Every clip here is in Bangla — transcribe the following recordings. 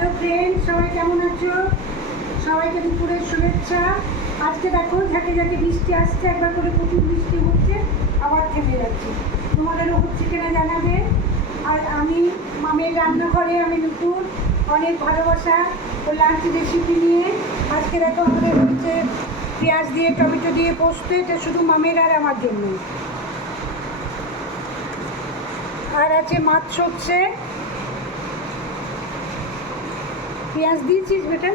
হ্যালো ফ্রেন্ড, সবাই কেমন আছো? সবাইকে দুপুরের শুভেচ্ছা। আজকে দেখো ঝাঁকে ঝাঁকে বৃষ্টি আসছে, একবার করে প্রচুর বৃষ্টি হচ্ছে, আবার থেমে যাচ্ছে। তোমাদেরও হচ্ছে কিনা জানাবে। আর আমি মামের রান্নাঘরে আমি নতুন অনেক ভালোবাসা ও লাঞ্চ রেসিপি নিয়ে আজকে দেখো আমাদের হচ্ছে পেঁয়াজ দিয়ে টমেটো দিয়ে পোস্ত। এটা শুধু মামের আর আমার জন্য। আর আছে মাছ সর্ষে, পেঁয়াজ দিয়েছিস বেটা?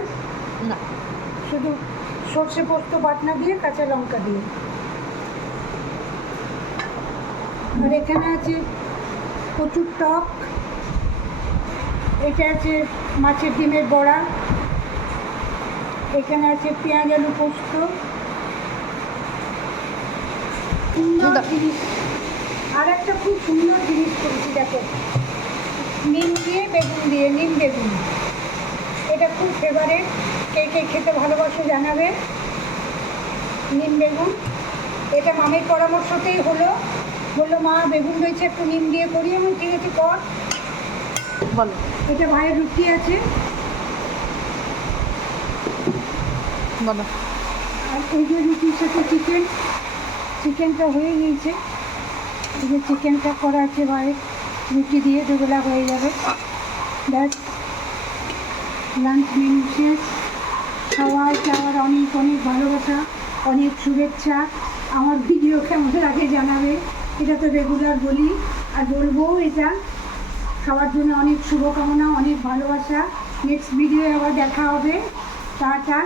না, শুধু সর্ষে পোস্ত বাটনা দিয়ে কাঁচা লঙ্কা দিয়ে। আর এখানে আছে কচুর টক, এটা আছে মাছের ডিমের বড়া, এখানে আছে পেঁয়াজ আলু পোস্ত। সুন্দর জিনিস। আর একটা খুব সুন্দর জিনিস করেছি দেখো, নিম দিয়ে বেগুন দিয়ে, নিম বেগুন। এটা খুব ফেভারেট, কে কে খেতে ভালোবাসো জানাবে। নিম বেগুন, এটা মামের পরামর্শতেই বললো মা বেগুন রয়েছে একটু নিম দিয়ে করি। আমি ঠিক আছে কর। বলো। এটা ভাইয়ের রুটি আছে। বলো। আর এই যে রুটির সাথে চিকেনটা হয়ে গিয়েছে। এই যে চিকেনটা করা আছে ভাইয়ের, রুটি দিয়ে দুবেলা হয়ে যাবে। ব্যাস, লাঞ্চ মেনু শেষ। সবাইকে আমার অনেক অনেক ভালোবাসা, অনেক শুভেচ্ছা। আমার ভিডিও কেমন লাগে জানাবে, এটা তো রেগুলার বলি আর বলবো। এটা সবার জন্য অনেক শুভকামনা, অনেক ভালোবাসা। নেক্সট ভিডিও আবার দেখা হবে। টাটা।